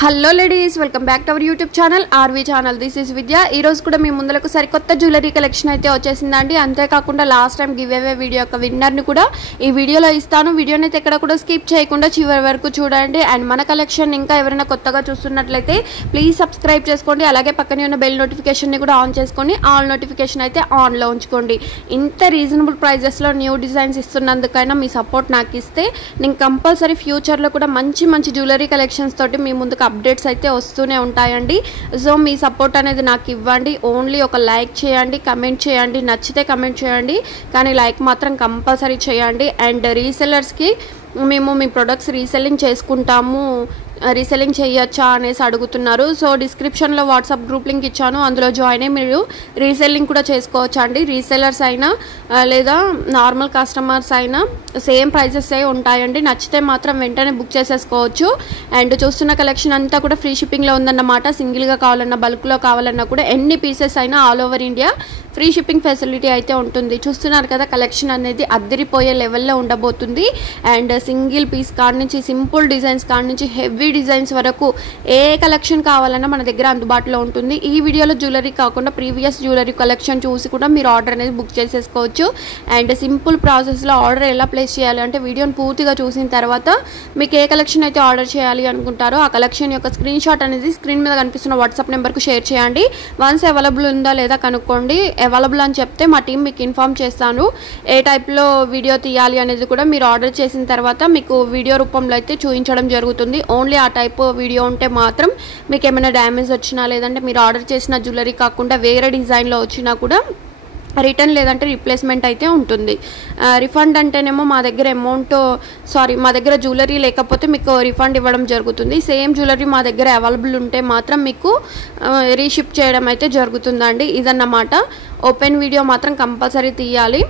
Hello ladies, welcome back to our YouTube channel RV channel. This is Vidya. ఈ రోజు కూడా మీ ముందరకు సరికొత్త జ్యువెలరీ కలెక్షన్ అయితే వచ్చేసిందండి. అంతేకాకుండా last time give away video యొక్క విన్నర్ని కూడా ఈ వీడియోలో ఇస్తాను. వీడియోని అయితే ఎక్కడ కూడా స్కిప్ చేయకుండా చివరి వరకు చూడండి. అండ్ మన కలెక్షన్ ఇంకా ఎవరైనా కొత్తగా చూస్తున్నట్లయితే ప్లీజ్ సబ్స్క్రైబ్ చేసుకోండి. అలాగే పక్కనే ఉన్న బెల్ నోటిఫికేషన్ని కూడా ఆన్ చేసుకొని ఆల్ నోటిఫికేషన్ అయితే ఆన్లో ఉంచుకోండి. ఇంత రీజనబుల్ ప్రైజెస్లో న్యూ డిజైన్స్ ఇస్తున్నందుకైనా మీ సపోర్ట్ నాకు ఇస్తే నేను కంపల్సరీ ఫ్యూచర్లో కూడా మంచి మంచి జ్యువెలరీ కలెక్షన్స్ తోటి మీ ముందుకు అప్డేట్స్ అయితే వస్తూనే ఉంటాయండి. సో మీ సపోర్ట్ అనేది నాకు ఇవ్వండి. ఓన్లీ ఒక లైక్ చేయండి, కమెంట్ చేయండి, నచ్చితే కమెంట్ చేయండి, కానీ లైక్ మాత్రం కంపల్సరీ చేయండి. అండ్ రీసెల్లర్స్కి మేము మీ ప్రొడక్ట్స్ రీసెల్లింగ్ చేసుకుంటాము, రీసెల్లింగ్ చేయొచ్చా అనేసి అడుగుతున్నారు. సో డిస్క్రిప్షన్లో వాట్సాప్ గ్రూప్ లింక్ ఇచ్చాను, అందులో జాయిన్ అయ్యి మీరు రీసెల్లింగ్ కూడా చేసుకోవచ్చు అండి. రీసెల్లర్స్ అయినా లేదా నార్మల్ కస్టమర్స్ అయినా సేమ్ ప్రైజెస్ ఉంటాయండి. నచ్చితే మాత్రం వెంటనే బుక్ చేసేసుకోవచ్చు. అండ్ చూస్తున్న కలెక్షన్ అంతా కూడా ఫ్రీ షిప్పింగ్లో ఉందన్నమాట. సింగిల్గా కావాలన్నా బల్క్లో కావాలన్నా కూడా ఎన్ని పీసెస్ అయినా all over India free shipping facility అయితే ఉంటుంది. చూస్తున్నారు కదా, కలెక్షన్ అనేది అద్దరిపోయే లెవెల్లో ఉండబోతుంది. అండ్ సింగిల్ పీస్ కాడి నుంచి సింపుల్ డిజైన్స్ కాడి నుంచి హెవీ డిజైన్స్ వరకు ఏ కలెక్షన్ కావాలన్నా మన దగ్గర అందుబాటులో ఉంటుంది. ఈ వీడియోలో జ్యువెలరీ కాకుండా ప్రీవియస్ జ్యువెలరీ కలెక్షన్ చూసి కూడా మీరు ఆర్డర్ అనేది బుక్ చేసేసుకోవచ్చు. అండ్ సింపుల్ ప్రాసెస్లో ఆర్డర్ ఎలా ప్లేస్ చేయాలి అంటే వీడియోని పూర్తిగా చూసిన తర్వాత మీకు ఏ కలెక్షన్ అయితే ఆర్డర్ చేయాలి అనుకుంటారో ఆ కలెక్షన్ యొక్క స్క్రీన్ షాట్ అనేది స్క్రీన్ మీద కనిపిస్తున్న వాట్సాప్ నెంబర్కు షేర్ చేయండి. వన్స్ అవైలబుల్ ఉందా లేదా కనుక్కోండి. అవైలబుల్ అని చెప్తే మా టీం మీకు ఇన్ఫామ్ చేస్తాను. ఏ టైప్లో వీడియో తీయాలి అనేది కూడా మీరు ఆర్డర్ చేసిన తర్వాత మీకు వీడియో రూపంలో అయితే చూపించడం జరుగుతుంది. ఓన్లీ ఆ టైప్ వీడియో ఉంటే మాత్రం మీకు ఏమైనా డ్యామేజ్ వచ్చినా లేదంటే మీరు ఆర్డర్ చేసిన జ్యువెలరీ కాకుండా వేరే డిజైన్లో వచ్చినా కూడా రిటర్న్ లేదంటే రీప్లేస్మెంట్ అయితే ఉంటుంది. రిఫండ్ అంటేనేమో మా దగ్గర మా దగ్గర జ్యువెలరీ లేకపోతే మీకు రిఫండ్ ఇవ్వడం జరుగుతుంది. సేమ్ జ్యువెలరీ మా దగ్గర అవైలబుల్ ఉంటే మాత్రం మీకు రీషిప్ చేయడం అయితే జరుగుతుందండి. ఇదన్నమాట. ఓపెన్ వీడియో మాత్రం కంపల్సరీ తీయాలి.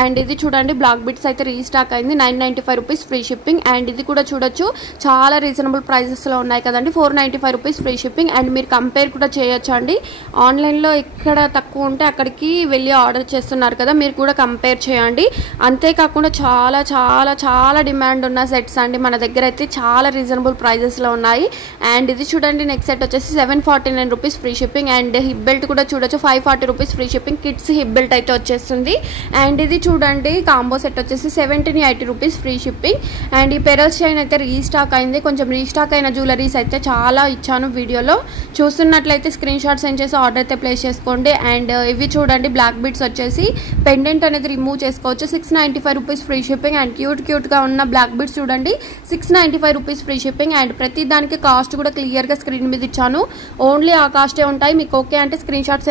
అండ్ ఇది చూడండి, బ్లాక్ బిట్స్ అయితే రీస్టాక్ అయింది. 995 రూపీస్ ఫ్రీ షిప్పింగ్. అండ్ ఇది కూడా చూడొచ్చు, చాలా రీజనబుల్ ప్రైజెస్లో ఉన్నాయి కదండి. 495 రూపీస్ ఫ్రీ షిప్పింగ్. అండ్ మీరు కంపేర్ కూడా చేయొచ్చు అండి. ఆన్లైన్లో ఎక్కడ తక్కువ ఉంటే అక్కడికి వెళ్ళి ఆర్డర్ చేస్తున్నారు కదా, మీరు కూడా కంపేర్ చేయండి. అంతేకాకుండా చాలా చాలా చాలా డిమాండ్ ఉన్న సెట్స్ అండి మన దగ్గర అయితే చాలా రీజనబుల్ ప్రైజెస్లో ఉన్నాయి. అండ్ ఇది చూడండి, నెక్స్ట్ సెట్ వచ్చేసి 749 rupees free shipping. And hip belt కూడా చూడొచ్చు, 540 rupees free shipping. Kids hip belt అయితే వచ్చేస్తుంది. అండ్ ఇది చూడండి, కాంబో సెట్ వచ్చేసి 1780 రూపీస్ ఫ్రీ షిప్పింగ్. అండ్ ఈ పెరల్స్ చైన్ అయితే రీస్టాక్ అయింది. కొంచెం రీస్టాక్ అయిన జ్యువెలరీస్ అయితే చాలా ఇచ్చాను వీడియోలో. చూస్తున్నట్లయితే స్క్రీన్ షాట్ సెండ్ చేసి ఆర్డర్ అయితే ప్లేస్ చేసుకోండి. అండ్ ఇవి చూడండి, బ్లాక్ బీడ్స్ వచ్చేసి పెండెంట్ అనేది రిమూవ్ చేసుకోవచ్చు. 695 రూపీస్ ఫ్రీ షిప్పింగ్. అండ్ క్యూట్గా ఉన్న బ్లాక్ బీడ్స్ చూడండి, 695 రూపీస్ ఫ్రీ షిప్పింగ్. అండ్ ప్రతి దానికి కాస్ట్ కూడా క్లియర్గా స్క్రీన్ మీద ఇచ్చాను. ఓన్లీ ఆ కాస్టే ఉంటాయి. మీకు ఓకే అంటే స్క్రీన్ షాట్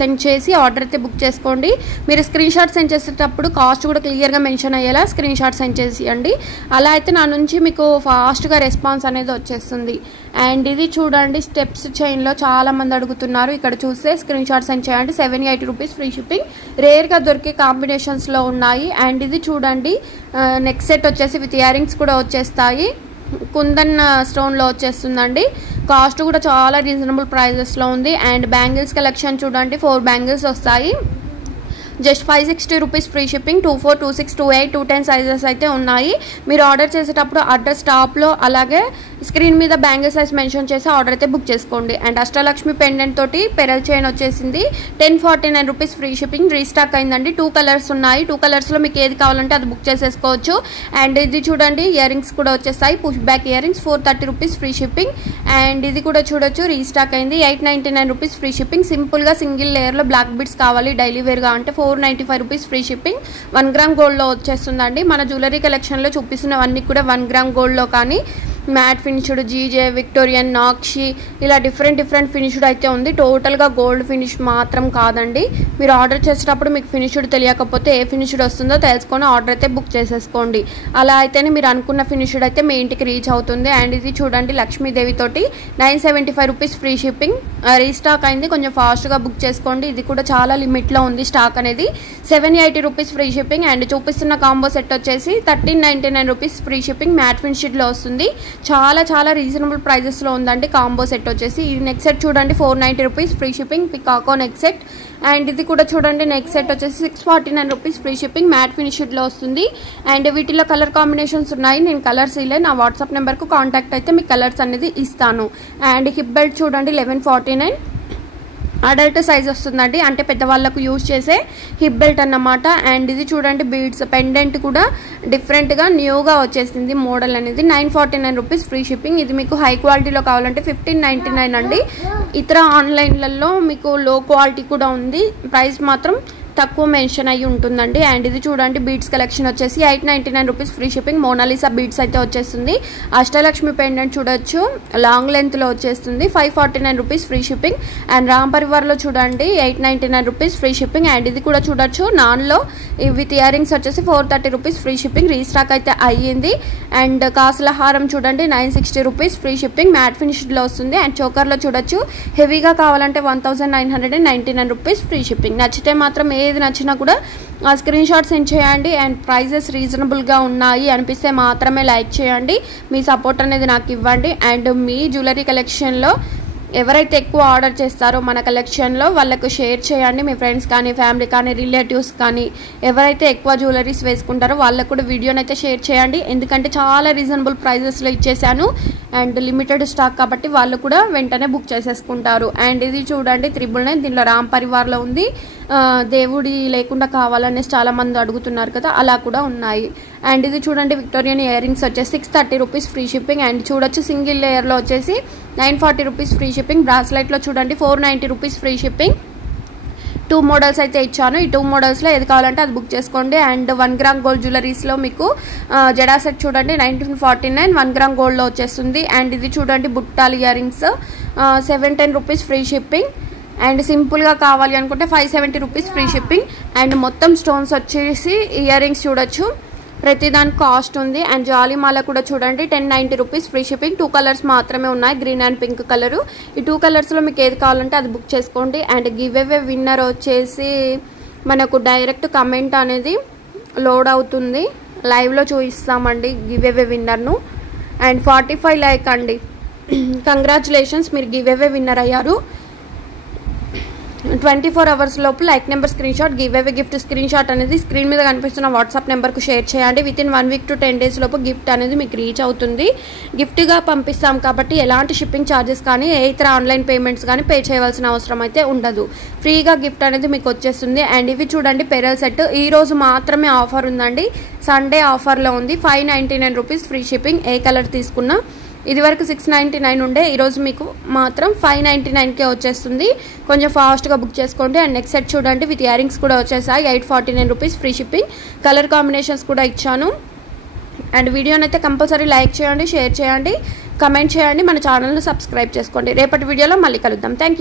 సెండ్ చేసి ఆర్డర్ అయితే బుక్ చేసుకోండి. మీరు స్క్రీన్ షాట్ సెండ్ చేసేటప్పుడు కాస్ట్ కూడా క్లియర్గా మెన్షన్ అయ్యేలా స్క్రీన్ షాట్ సెండ్ చేసేయండి. అలా అయితే నా నుంచి మీకు ఫాస్ట్గా రెస్పాన్స్ అనేది వచ్చేస్తుంది. అండ్ ఇది చూడండి, స్టెప్స్ చైన్లో చాలా మంది అడుగుతున్నారు. ఇక్కడ చూస్తే స్క్రీన్ షాట్ సెండ్ చేయండి. 780 రూపీస్ ఫ్రీ షిప్పింగ్. రేర్గా దొరికే కాంబినేషన్స్లో ఉన్నాయి. అండ్ ఇది చూడండి, నెక్స్ట్ సెట్ వచ్చేసి విత్ ఇయర్ రింగ్స్ కూడా వచ్చేస్తాయి. కుందన్ స్టోన్లో వచ్చేస్తుందండి. కాస్ట్ కూడా చాలా రీజనబుల్ ప్రైజెస్లో ఉంది. అండ్ బ్యాంగిల్స్ కలెక్షన్ చూడండి, 4 బ్యాంగిల్స్ వస్తాయి. Just 560 rupees free shipping. 24, 26, 28, 210 sizes అయితే ఉన్నాయి. మీరు ఆర్డర్ చేసేటప్పుడు అడ్రస్ టాప్లో అలాగే స్క్రీన్ మీద బ్యాంగిల్ సైజ్ మెన్షన్ చేసి ఆర్డర్ అయితే బుక్ చేసుకోండి. అండ్ అష్టలక్ష్మి పెండెంట్ తోటి పెరల్ చైన్ వచ్చేసింది. 1049 రూపీస్ ఫ్రీ షిప్పింగ్. రీస్టాక్ అయిందండి. 2 కలర్స్ ఉన్నాయి. 2 కలర్స్లో మీకు ఏది కావాలంటే అది బుక్ చేసేసుకోవచ్చు. అండ్ ఇది చూడండి, ఇయర్ రింగ్స్ కూడా వచ్చేస్తాయి. Push back ear rings 430 rupees free shipping. And ఇది కూడా చూడొచ్చు, రీస్టాక్ అయింది. 899 రూపీస్ ఫ్రీ షిప్పింగ్. సింపుల్గా సింగిల్ లేయర్లో బ్లాక్ బిట్స్ కావాలి డైలీ వేర్గా అంటే 495 రూపీస్ ఫ్రీ షిప్పింగ్. 1 గ్రామ్ గోల్డ్లో వచ్చేస్తుందండి. మన జ్యువెలరీ కలెక్షన్లో చూపిస్తున్నవన్నీ కూడా 1 గ్రామ్ గోల్డ్లో కానీ mat finished, GJ, Victorian, nakshi ఇలా డిఫరెంట్ ఫినిష్డ్ అయితే ఉంది. టోటల్గా గోల్డ్ ఫినిష్ మాత్రం కాదండి. మీరు ఆర్డర్ చేసేటప్పుడు మీకు ఫినిష్డ్ తెలియకపోతే ఏ ఫినిష్డ్ వస్తుందో తెలుసుకొని ఆర్డర్ అయితే బుక్ చేసేసుకోండి. అలా అయితేనే మీరు అనుకున్న ఫినిష్డ్ అయితే మీ ఇంటికి రీచ్ అవుతుంది. అండ్ ఇది చూడండి, లక్ష్మీదేవి తోటి 975 రూపీస్ ఫ్రీ షిప్పింగ్. రీస్టాక్ అయింది, కొంచెం ఫాస్ట్గా బుక్ చేసుకోండి. ఇది కూడా చాలా లిమిట్లో ఉంది స్టాక్ అనేది. 780 రూపీస్ ఫ్రీ షిప్పింగ్. అండ్ చూపిస్తున్న కాంబో సెట్ వచ్చేసి 1399 రూపీస్ ఫ్రీ షిప్పింగ్. మ్యాట్ ఫినిష్డ్లో వస్తుంది. చాలా చాలా రీజనబుల్ ప్రైజెస్లో ఉందండి కాంబో సెట్ వచ్చేసి. ఈ నెక్ సెట్ చూడండి 490 rupees free shipping, పికాకో neck set. And ఇది కూడా చూడండి నెక్ సెట్ వచ్చేసి 649 రూపీస్ ఫ్రీ షిప్పింగ్, మ్యాట్ ఫినిష్డ్లో వస్తుంది. అండ్ వీటిలో కలర్ కాంబినేషన్స్ ఉన్నాయి, నేను కలర్స్ ఇలే, నా వాట్సాప్ నెంబర్కు కాంటాక్ట్ అయితే మీకు కలర్స్ అనేది ఇస్తాను. అండ్ హిప్ బెల్ట్ చూడండి 1149, అడల్ట్ సైజ్ వస్తుందండి, అంటే పెద్దవాళ్ళకు యూజ్ చేసే హిప్ బెల్ట్ అన్నమాట. అండ్ ఇది చూడండి బీడ్స్ పెండెంట్ కూడా డిఫరెంట్గా న్యూగా వచ్చేసింది మోడల్ అనేది. 949 రూపీస్ ఫ్రీ షిప్పింగ్. ఇది మీకు హై క్వాలిటీలో కావాలంటే 1599 అండి. ఇతర ఆన్లైన్లలో మీకు లో క్వాలిటీ కూడా ఉంది, ప్రైస్ మాత్రం తక్కువ మెన్షన్ అయ్యి ఉంటుందండి. అండ్ ఇది చూడండి బీడ్స్ కలెక్షన్ వచ్చేసి 899 rupees free shipping. Mona Lisa beads అయితే వచ్చేస్తుంది. అష్టలక్ష్మి పెండెంట్ చూడొచ్చు, లాంగ్ లెంత్లో వచ్చేస్తుంది, 549 rupees free shipping. And Ram పరివార్లో చూడండి 899 రూపీస్ ఫ్రీ షిప్పింగ్. అండ్ ఇది కూడా చూడొచ్చు నాన్లో విత్ ఇయర్ రింగ్స్ వచ్చేసి 430 రూపీస్ ఫ్రీ షిప్పింగ్, రీస్టాక్ అయితే అయ్యింది. అండ్ కాసుల హారం చూడండి 960 రూపీస్ ఫ్రీ షిప్పింగ్, మ్యాట్ ఫినిష్డ్లో వస్తుంది. అండ్ చోకర్లో చూడొచ్చు హెవీగా కావాలంటే 1999 రూపీస్ ఫ్రీ షిప్పింగ్. నచ్చితే మాత్రం ఏది నచ్చినా కూడా స్క్రీన్ షాట్ సెండ్ చేయండి. అండ్ ప్రైజెస్ రీజనబుల్గా ఉన్నాయి అనిపిస్తే మాత్రమే లైక్ చేయండి, మీ సపోర్ట్ అనేది నాకు ఇవ్వండి. అండ్ మీ జ్యువెలరీ కలెక్షన్లో ఎవరైతే ఎక్కువ ఆర్డర్ చేస్తారో మన కలెక్షన్లో వాళ్ళకు షేర్ చేయండి, మీ ఫ్రెండ్స్ కానీ ఫ్యామిలీ కానీ రిలేటివ్స్ కానీ ఎవరైతే ఎక్కువ జ్యువెలరీస్ వేసుకుంటారో వాళ్ళకు కూడా వీడియోని అయితే షేర్ చేయండి. ఎందుకంటే చాలా రీజనబుల్ ప్రైజెస్లో ఇచ్చేసాను అండ్ లిమిటెడ్ స్టాక్ కాబట్టి వాళ్ళు కూడా వెంటనే బుక్ చేసేసుకుంటారు. అండ్ ఇది చూడండి 999, దీనిలో రామ్ పరివార్లో ఉంది, దేవుడి లేకుండా కావాలనేసి చాలామంది అడుగుతున్నారు కదా, అలా కూడా ఉన్నాయి. అండ్ ఇది చూడండి విక్టోరియన్ ఇయర్ రింగ్స్ వచ్చేసి 630 రూపీస్ ఫ్రీ షిప్పింగ్. అండ్ చూడొచ్చు సింగిల్ లేయర్లో వచ్చేసి 940 రూపీస్ ఫ్రీ షిప్పింగ్. బ్రాస్లెట్లో చూడండి 490 రూపీస్ ఫ్రీ షిప్పింగ్. 2 మోడల్స్ అయితే ఇచ్చాను, ఈ 2 మోడల్స్లో ఏది కావాలంటే అది బుక్ చేసుకోండి. అండ్ 1 గ్రామ్ గోల్డ్ జ్యువెలరీస్లో మీకు జడా సెట్ చూడండి 1949 1 గ్రామ్ గోల్డ్లో వచ్చేస్తుంది. అండ్ ఇది చూడండి బుట్టాల్ ear rings 710 rupees free shipping. And సింపుల్గా కావాలి అనుకుంటే 570 రూపీస్ ఫ్రీ షిప్పింగ్. అండ్ మొత్తం స్టోన్స్ వచ్చేసి ఇయర్ రింగ్స్ చూడొచ్చు, ప్రతిదానికి కాస్ట్ ఉంది. అండ్ జాలీమాల కూడా చూడండి 1090 రూపీస్ ఫ్రీ షిప్పింగ్. 2 కలర్స్ మాత్రమే ఉన్నాయి, గ్రీన్ అండ్ పింక్ కలరు. ఈ 2 కలర్స్లో మీకు ఏది కావాలంటే అది బుక్ చేసుకోండి. అండ్ గివ్ అవే విన్నర్ వచ్చేసి మనకు డైరెక్ట్ కమెంట్ అనేది లోడ్ అవుతుంది, లైవ్లో చూపిస్తామండి గివ్ అవే విన్నర్ను. అండ్ 45 లైక్ అండి, కంగ్రాచులేషన్స్, మీరు గివ్ అవే విన్నర్ అయ్యారు. 24 అవర్స్ లోపు like number screen shot, give away gift screen shot అనేది స్క్రీన్ మీద కనిపిస్తున్న వాట్సాప్ నెంబర్కు షేర్ చేయండి. వితిన్ 1 వీక్ టు 10 డేస్ లోపు గిఫ్ట్ అనేది మీకు రీచ్ అవుతుంది. గిఫ్ట్గా పంపిస్తాం కాబట్టి ఎలాంటి షిప్పింగ్ ఛార్జెస్ కానీ ఇతర ఆన్లైన్ పేమెంట్స్ కానీ పే చేయవలసిన అవసరం అయితే ఉండదు, ఫ్రీగా గిఫ్ట్ అనేది మీకు వచ్చేస్తుంది. అండ్ ఇవి చూడండి పెరల్ సెట్, ఈ రోజు మాత్రమే ఆఫర్ ఉందండి, సండే ఆఫర్లో ఉంది. 599 రూపీస్ ఫ్రీ షిప్పింగ్, ఏ కలర్ తీసుకున్నా. ఇది వరకు 699 ఉండే, ఈరోజు మీకు మాత్రం 599కే వచ్చేస్తుంది. కొంచెం ఫాస్ట్గా బుక్ చేసుకోండి. అండ్ నెక్స్ట్ సెట్ చూడండి విత్ ఇయర్ రింగ్స్ కూడా వచ్చేసాయి, 849 rupees free shipping. Colour combinations కూడా ఇచ్చాను. అండ్ వీడియోని అయితే కంపల్సరీ లైక్ చేయండి, షేర్ చేయండి, కమెంట్ చేయండి, మన ఛానల్ని సబ్స్క్రైబ్ చేసుకోండి. రేపటి వీడియోలో మళ్ళీ కలుద్దాం. Thank you.